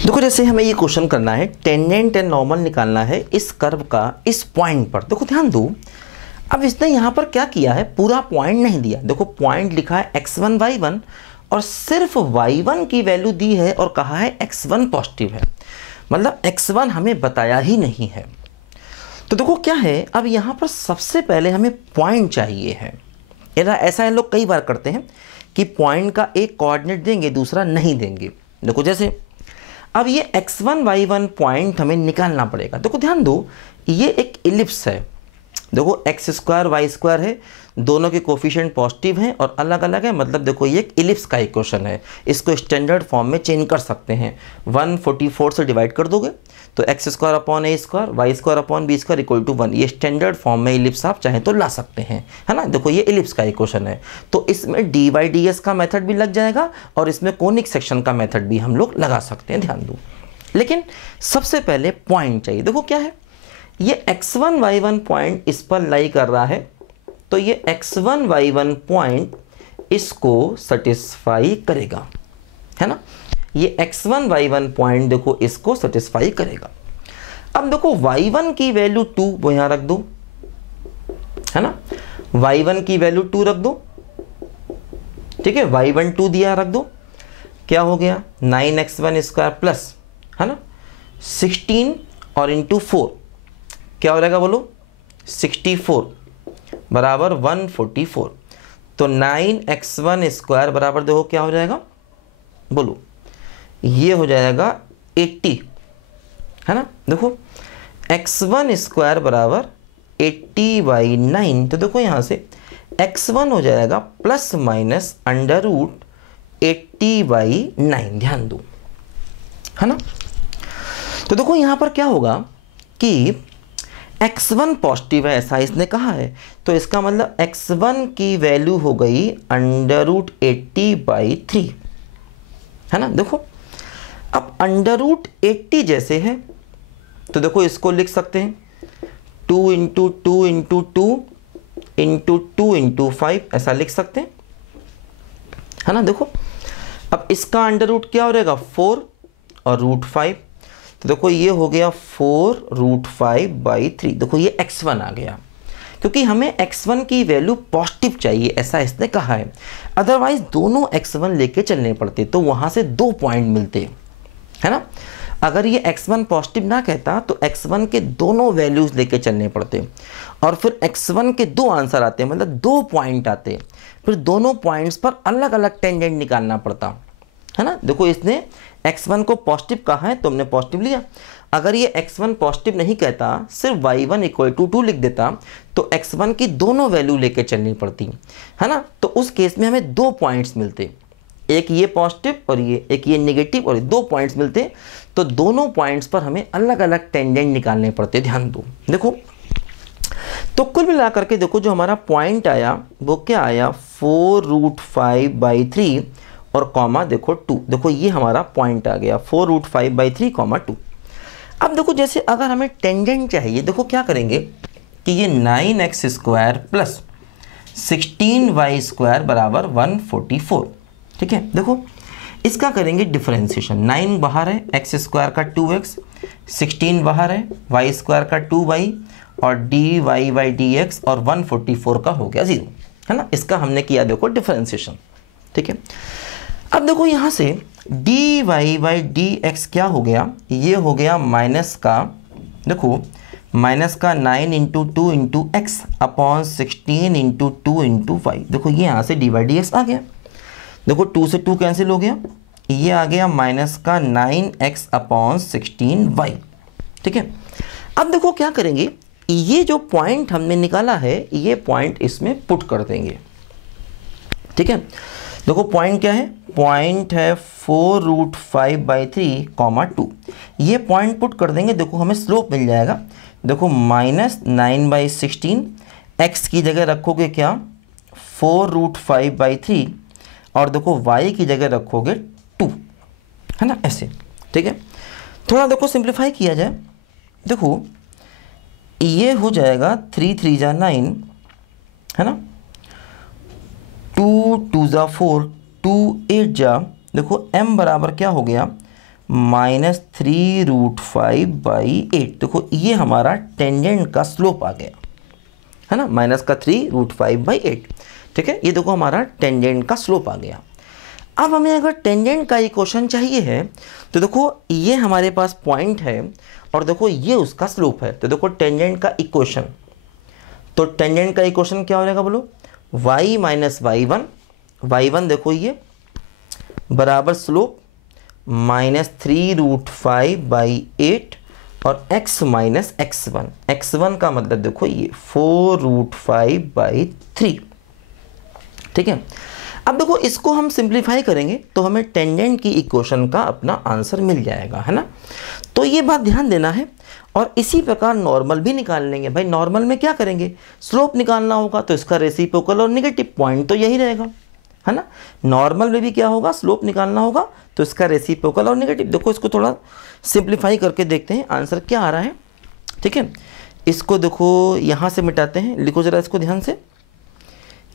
देखो जैसे हमें ये क्वेश्चन करना है, टेंजेंट एंड नॉर्मल निकालना है इस कर्व का इस पॉइंट पर। देखो ध्यान दो, अब इसने यहाँ पर क्या किया है, पूरा पॉइंट नहीं दिया। देखो पॉइंट लिखा है x1 y1 और सिर्फ y1 की वैल्यू दी है और कहा है x1 पॉजिटिव है, मतलब x1 हमें बताया ही नहीं है। तो देखो क्या है, अब यहाँ पर सबसे पहले हमें पॉइंट चाहिए है। ऐसा हम लोग कई बार करते हैं कि पॉइंट का एक कोऑर्डिनेट देंगे दूसरा नहीं देंगे। देखो जैसे अब ये x1 y1 पॉइंट हमें निकालना पड़ेगा। देखो ध्यान दो, ये एक इलिप्स है। देखो x स्क्वायर वाई स्क्वायर है, दोनों के कोफिशिएंट पॉजिटिव हैं और अलग अलग है, मतलब देखो ये एक इलिप्स का इक्वेशन है। इसको स्टैंडर्ड फॉर्म में चेंज कर सकते हैं। 144 से डिवाइड कर दोगे तो X square upon A square Y square upon B square equal to 1। ये स्टैंडर्ड फॉर्म में इलिप्स आप चाहें तो ला सकते हैं, है ना। देखो ये इलिप्स का इक्वेशन है, तो इसमें डी बाई डी एस का मेथड भी लग जाएगा और इसमें कोनिक सेक्शन का मेथड भी हम लोग लगा सकते हैं, ध्यान दो। लेकिन सबसे पहले पॉइंट चाहिए। देखो क्या है, ये x1 y1 पॉइंट इस पर लाई कर रहा है, तो ये x1 y1 पॉइंट इसको सेटिस्फाई करेगा, है ना। ये x1 y1 पॉइंट देखो इसको सेटिस्फाई करेगा। अब देखो y1 की वैल्यू 2 वो यहां रख दो, है ना। y1 की वैल्यू 2 रख दो, ठीक है। y1 2 दिया, रख दो। क्या हो गया, 9x1 स्क्वायर प्लस, है ना, 16 और इंटू 4 क्या हो जाएगा बोलो, 64 बराबर 144। तो 9x1 स्क्वायर बराबर देखो क्या हो जाएगा, बोलो ये हो जाएगा 80, है ना। देखो x1 स्क्वायर बराबर 80/9। तो देखो यहाँ से x1 हो जाएगा प्लस माइनस अंडर रूट 80/9, ध्यान दो, है ना। तो देखो यहाँ पर क्या होगा कि x1 पॉजिटिव है ऐसा इसने कहा है, तो इसका मतलब x1 की वैल्यू हो गई अंडर रूट 80/3, है ना। देखो अब अंडर रूट 80 जैसे है तो देखो इसको लिख सकते हैं 2 इंटू 2 इंटू 2 इंटू 2 इंटू 5 ऐसा लिख सकते हैं, है ना। देखो अब इसका अंडर रूट क्या हो जाएगा 4 और रूट 5, तो देखो ये हो गया 4√5/3। देखो ये x1 आ गया, क्योंकि हमें x1 की वैल्यू पॉजिटिव चाहिए ऐसा इसने कहा है। अदरवाइज दोनों x1 लेके चलने पड़ते तो वहां से 2 पॉइंट मिलते, है ना। अगर ये x1 पॉजिटिव ना कहता तो x1 के दोनों वैल्यूज लेके चलने पड़ते और फिर x1 के 2 आंसर आते, मतलब 2 पॉइंट आते, फिर दोनों पॉइंट्स पर अलग अलग टेंजेंट निकालना पड़ता, है ना। देखो इसने x1 को पॉजिटिव कहा है तो हमने पॉजिटिव लिया। अगर ये x1 पॉजिटिव नहीं कहता, सिर्फ y1 इक्वल टू 2 लिख देता, तो x1 की दोनों वैल्यू लेके चलनी पड़ती, है ना। तो उस केस में हमें 2 पॉइंट्स मिलते, एक ये पॉजिटिव और ये एक ये नेगेटिव, और 2 पॉइंट्स मिलते, तो दोनों पॉइंट्स पर हमें अलग अलग टेंजेंट निकालने पड़ते, ध्यान दो। देखो तो कुल मिला करके देखो जो हमारा पॉइंट आया वो क्या आया 4√5/3 और कॉमा देखो 2। देखो ये हमारा पॉइंट आ गया 4√5/3 कॉमा 2। अब देखो जैसे अगर हमें टेंजेंट चाहिए, देखो क्या करेंगे कि ये 9x square plus 16y square बराबर 144, ठीक है। देखो इसका करेंगे डिफरेंशिएशन, 9 बाहर है, x स्क्वायर का 2x, 16 बाहर है, y स्क्वायर का 2y और dy/dx और 144 का हो गया 0, है ना। इसका हमने किया देखो डिफरेंशिएशन, ठीक है। अब देखो यहाँ से dy/dx क्या हो गया, ये हो गया माइनस का, देखो माइनस का 9 into 2 into X upon 16 into 2 into Y. देखो ये यहाँ से dy/dx आ गया। देखो 2 से 2 कैंसिल हो गया, ये आ गया माइनस का 9x अपॉन 16y, ठीक है। अब देखो क्या करेंगे, ये जो पॉइंट हमने निकाला है ये पॉइंट इसमें पुट कर देंगे, ठीक है। देखो पॉइंट क्या है, पॉइंट है 4√5/3 कॉमा 2, ये पॉइंट पुट कर देंगे। देखो हमें स्लोप मिल जाएगा, देखो -9/16, x की जगह रखोगे क्या 4√5/3 और देखो y की जगह रखोगे 2, है ना, ऐसे, ठीक है। थोड़ा देखो सिंप्लीफाई किया जाए, देखो ये हो जाएगा 3 3 जा 9, है ना, 2 2 जा 4, 2 8 जा, देखो m बराबर क्या हो गया -3√5/8। देखो ये हमारा टेंजेंट का स्लोप आ गया, है ना, -3√5/8। ठीक है, ये देखो हमारा टेंजेंट का स्लोप आ गया। अब हमें अगर टेंजेंट का इक्वेशन चाहिए है तो देखो ये हमारे पास पॉइंट है और देखो ये उसका स्लोप है। तो देखो टेंजेंट का इक्वेशन, तो टेंजेंट का इक्वेशन क्या हो जाएगा बोलो, y माइनस y1 देखो ये बराबर स्लोप -3√5/8 और x माइनस x1 का मतलब देखो ये 4√5/3। ठीक है, अब देखो इसको हम सिंप्लीफाई करेंगे तो हमें टेंजेंट की इक्वेशन का अपना आंसर मिल जाएगा, है ना। तो ये बात ध्यान देना है। और इसी प्रकार नॉर्मल भी निकाल लेंगे। भाई नॉर्मल में क्या करेंगे, स्लोप निकालना होगा तो इसका रेसिप्रोकल और नेगेटिव पॉइंट तो यही रहेगा, है ना। नॉर्मल में भी क्या होगा, स्लोप निकालना होगा तो इसका रेसिप्रोकल और नेगेटिव। देखो इसको थोड़ा सिंप्लीफाई करके देखते हैं आंसर क्या आ रहा है। ठीक है, इसको देखो यहाँ से मिटाते हैं, लिखो ज़रा इसको ध्यान से,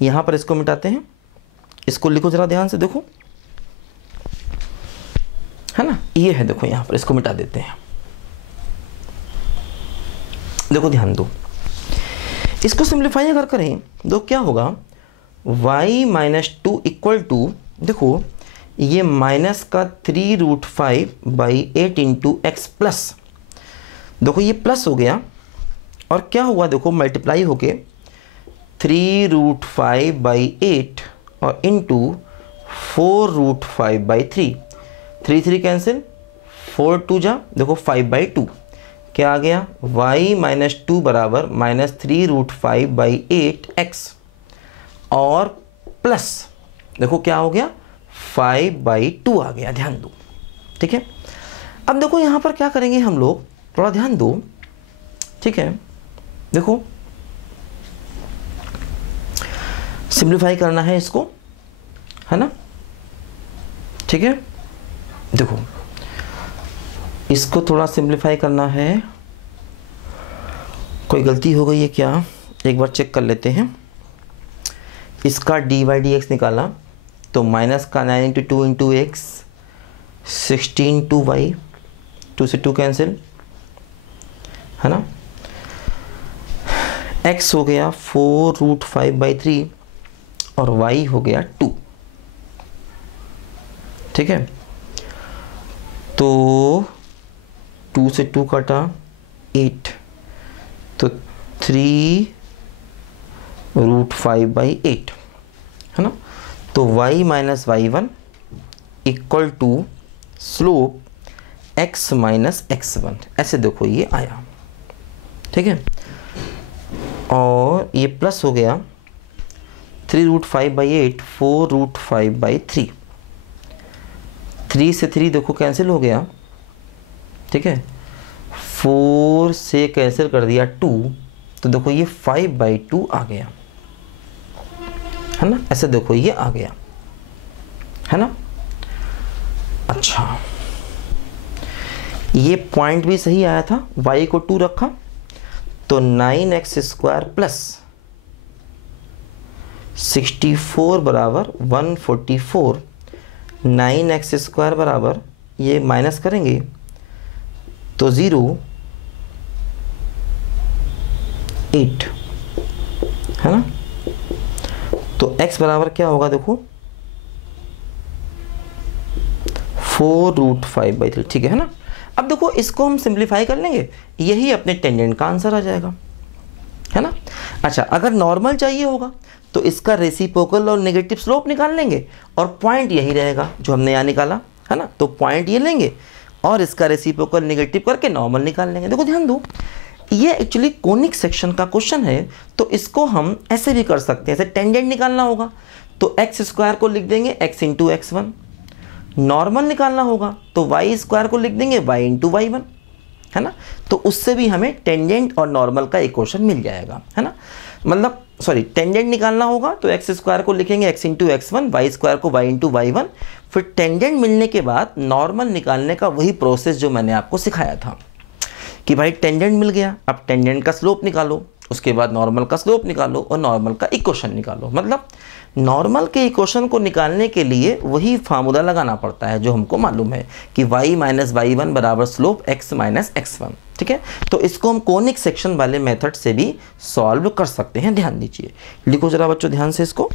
यहाँ पर इसको मिटाते हैं, इसको लिखो ज़रा ध्यान से, देखो है ना, ये है देखो यहाँ पर, इसको मिटा देते हैं। देखो ध्यान दो, इसको सिंप्लीफाई अगर करें तो क्या होगा, y माइनस 2 इक्वल टू, देखो ये माइनस का 3√5/8 इंटू एक्स प्लस, देखो ये प्लस हो गया और क्या हुआ, देखो मल्टीप्लाई होके 3√5/8 और इंटू 4√5/3, 3 कैंसिल, 4 2 जा, देखो 5/2 क्या आ गया, y माइनस 2 बराबर -3√5/8 x और प्लस देखो क्या हो गया 5/2 आ गया, ध्यान दो। ठीक है, अब देखो यहाँ पर क्या करेंगे हम लोग, थोड़ा ध्यान दो। ठीक है, देखो सिंप्लीफाई करना है इसको, है ना। ठीक है, देखो इसको थोड़ा सिंप्लीफाई करना है। कोई गलती हो गई है क्या, एक बार चेक कर लेते हैं। इसका dy/dx निकाला तो माइनस का 9 × 2 × x 16 2 y, 2 से 2 कैंसिल, है ना। x हो गया 4√5/3 और y हो गया 2। ठीक है, तो 2 से 2 कटा 8, तो 3√5/8, है ना। तो y minus y1 equal to slope x minus x1, ऐसे देखो ये आया। ठीक है, और ये प्लस हो गया 3√5/8 4√5/3, 3 से 3 देखो कैंसिल हो गया। ठीक है, 4 से कैंसिल कर दिया 2, तो देखो ये 5/2 आ गया, है ना। ऐसे देखो ये आ गया, है ना। अच्छा, ये पॉइंट भी सही आया था, y को 2 रखा तो 9x² प्लस 64 बराबर 144, 9x² बराबर ये माइनस करेंगे तो 0 8, है ना। तो x बराबर क्या होगा, देखो 4√5/3। ठीक है ना। अब देखो इसको हम सिंप्लीफाई कर लेंगे, यही अपने टेंजेंट का आंसर आ जाएगा, है ना। अच्छा, अगर नॉर्मल चाहिए होगा तो इसका रेसिप्रोकल और नेगेटिव स्लोप निकाल लेंगे और पॉइंट यही रहेगा जो हमने यहाँ निकाला, है ना। तो पॉइंट ये लेंगे और इसका रेसिप्रोकल नेगेटिव करके नॉर्मल निकाल लेंगे। देखो ध्यान दो, ये एक्चुअली कोनिक सेक्शन का क्वेश्चन है, तो इसको हम ऐसे भी कर सकते हैं। ऐसे टेंजेंट निकालना होगा तो x² को लिख देंगे x इंटू x1, नॉर्मल निकालना होगा तो y² को लिख देंगे y इंटू y1, है ना। तो उससे भी हमें टेंजेंट और नॉर्मल का इक्वेशन मिल जाएगा, है ना। मतलब सॉरी, टेंजेंट निकालना होगा तो x² को लिखेंगे x इंटू x1, y² को y इंटू y1। फिर टेंजेंट मिलने के बाद नॉर्मल निकालने का वही प्रोसेस जो मैंने आपको सिखाया था कि भाई टेंजेंट मिल गया, अब टेंजेंट का स्लोप निकालो। उसके बाद नॉर्मल का स्लोप निकालो और नॉर्मल का इक्वेशन निकालो। मतलब नॉर्मल के इक्वेशन को निकालने के लिए वही फार्मूला लगाना पड़ता है जो हमको मालूम है कि y माइनस वाई वन बराबर स्लोप x माइनस x1। ठीक है, तो इसको हम कोनिक सेक्शन वाले मेथड से भी सॉल्व कर सकते हैं। ध्यान दीजिए, लिखो जरा बच्चों ध्यान से इसको।